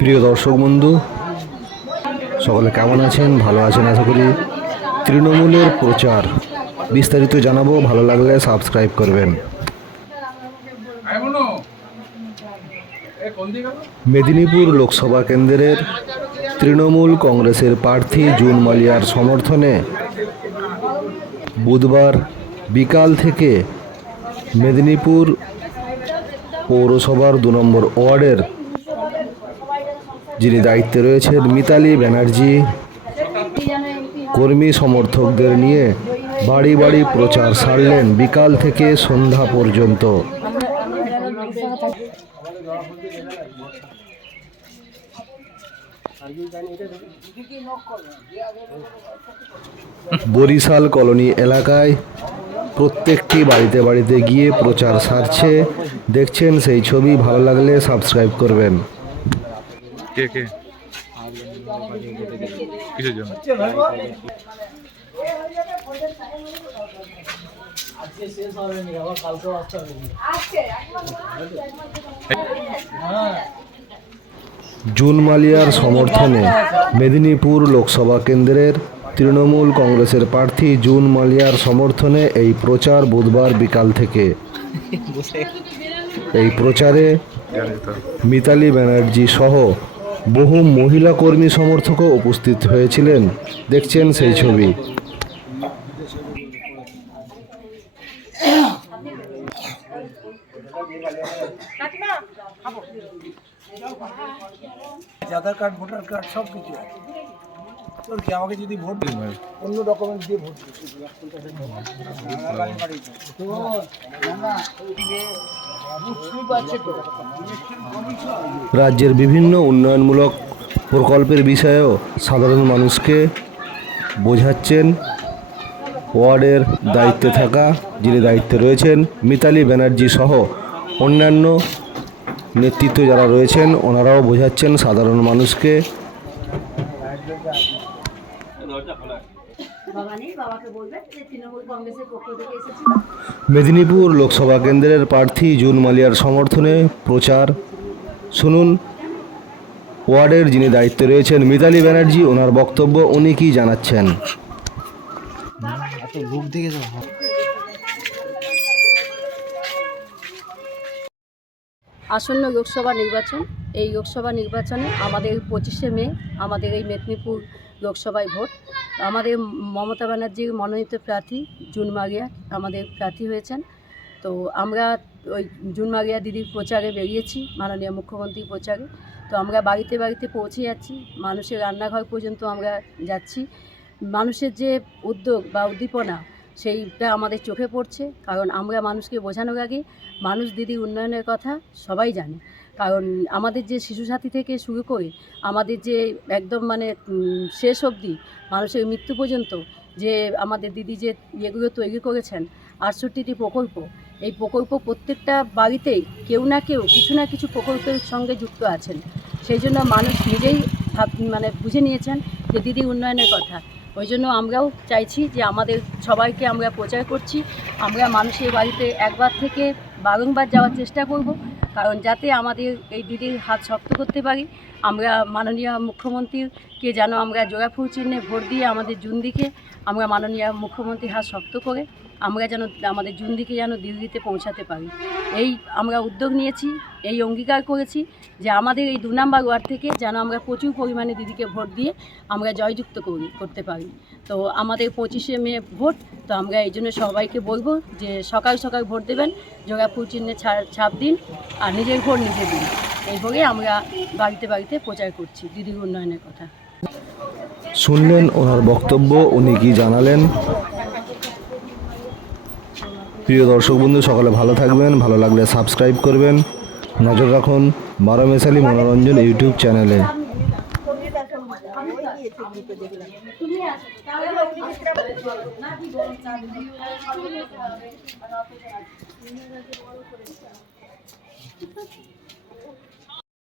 প্রিয় দর্শক বন্ধু, সকলে কেমন আছেন? ভালো আছেন আশা করি। তৃণমূলের প্রচার বিস্তারিত জানাব। ভালো লাগলে সাবস্ক্রাইব করবেন। মেদিনীপুর লোকসভা কেন্দ্রের তৃণমূল কংগ্রেসের প্রার্থী জুন মালিয়ার সমর্থনে বুধবার বিকাল থেকে মেদিনীপুর পৌরসভার দু নম্বর ওয়ার্ডের যিনি দায়িত্বে রয়েছেন, মিতালি ব্যানার্জি, কর্মী সমর্থকদের নিয়ে বাড়ি বাড়ি প্রচার সারলেন বিকাল থেকে সন্ধ্যা পর্যন্ত। বরিশাল কলোনি এলাকায় প্রত্যেকটি বাড়িতে বাড়িতে গিয়ে প্রচার সারছে। দেখছেন সেই ছবি, ভালো লাগলে সাবস্ক্রাইব করবেন। কে কে? জুন মালিয়ার সমর্থনে মেদিনীপুর লোকসভা কেন্দ্রের তৃণমূল কংগ্রেসের প্রার্থী জুন মালিয়ার সমর্থনে এই প্রচার বুধবার বিকাল থেকে। এই প্রচারে মিতালি ব্যানার্জি সহ বহু মহিলা কর্মী সমর্থকও উপস্থিত হয়েছিলেন। দেখছেন সেই ছবি। আধার কার্ড ভোটার কার্ড সব কিছু আছে। তোর কি আমাকে যদি ভোট দিস, অন্য ডকুমেন্ট দিয়ে ভোট দিস। রাজ্যের বিভিন্ন উন্নয়নমূলক প্রকল্পের বিষয়েও সাধারণ মানুষকে বোঝাচ্ছেন। ওয়ার্ডের দায়িত্বে থাকা যিনি দায়িত্বে রয়েছেন, মিতালি ব্যানার্জি সহ অন্যান্য নেতৃত্ব যারা রয়েছেন, ওনারাও বোঝাচ্ছেন সাধারণ মানুষকে বাবা নেই বাবাকে বলবেন যে তৃণমূল কংগ্রেসের পক্ষ থেকে এসেছিল মেদিনীপুর লোকসভা কেন্দ্রের প্রার্থী জুন মালিয়ার সমর্থনে প্রচার। শুনুন ওয়ার্ডের যিনি দায়িত্বে রয়েছেন মিতালি ব্যানার্জি ওনার বক্তব্য উনি কি জানাচ্ছেন? আসন্ন লোকসভা নির্বাচন এই লোকসভা নির্বাচনে আমাদের পঁচিশে মে আমাদের এই মেদিনীপুর লোকসভায় ভোট। আমাদের মমতা ব্যানার্জির মনোনীত প্রার্থী জুন মারিয়া আমাদের প্রার্থী হয়েছেন। তো আমরা ওই জুন মারিয়া দিদির প্রচারে বেরিয়েছি, মাননীয় মুখ্যমন্ত্রীর প্রচারে। তো আমরা বাড়িতে বাড়িতে পৌঁছে যাচ্ছি, মানুষের রান্নাঘর পর্যন্ত আমরা যাচ্ছি। মানুষের যে উদ্যোগ বা উদ্দীপনা, সেইটা আমাদের চোখে পড়ছে। কারণ আমরা মানুষকে বোঝানোর আগে মানুষ দিদি উন্নয়নের কথা সবাই জানে। কারণ আমাদের যে শিশু সাথী থেকে শুরু করে আমাদের যে একদম মানে শেষ অবধি মানুষের মৃত্যু পর্যন্ত যে আমাদের দিদি যে ইয়েগুলো তৈরি করেছেন, আটষট্টিটি প্রকল্প, এই প্রকল্প প্রত্যেকটা বাড়িতেই কেউ না কেউ কিছু না কিছু প্রকল্পের সঙ্গে যুক্ত আছেন। সেই জন্য মানুষ নিজেই ভাব মানে বুঝে নিয়েছেন যে দিদি উন্নয়নের কথা। ওই জন্য আমরাও চাইছি যে আমাদের সবাইকে আমরা প্রচার করছি। আমরা মানুষের বাড়িতে একবার থেকে বারংবার যাওয়ার চেষ্টা করব। কারণ যাতে আমাদের এই দিদির হাত শক্ত করতে পারি, আমরা মাননীয় মুখ্যমন্ত্রীকে যেন আমরা জোড়াফুল চিহ্নে ভোট দিয়ে আমাদের জুন দিকে আমরা মাননীয় মুখ্যমন্ত্রীর হাত শক্ত করে আমরা যেন আমাদের জুন দিকে যেন দিল্লিতে পৌঁছাতে পারি। এই আমরা উদ্যোগ নিয়েছি। এই অঙ্গীকার করেছি যে আমাদের এই দু নম্বর ওয়ার্ড থেকে যেন আমরা প্রচুর পরিমাণে দিদিকে ভোট দিয়ে আমরা জয়যুক্ত করি, করতে পারি। তো আমাদের পঁচিশে মে ভোট, তো আমরা এই জন্য সবাইকে বলব যে সকাল সকাল ভোট দেবেন, জোড়াফুল চিহ্নে ছাপ দিন আর নিজের ভোট নিজে দিন। এই বলে আমরা বাড়িতে বাড়িতে প্রচার করছি দিদির উন্নয়নের কথা। শুনলেন ওনার বক্তব্য, উনি কি জানালেন? প্রিয় দর্শক বন্ধু, সকলে ভালো থাকবেন, ভালো লাগলে সাবস্ক্রাইব করবেন। নজর রাখুন বারো মেশালি মনোরঞ্জন ইউটিউব চ্যানেলে। তুমি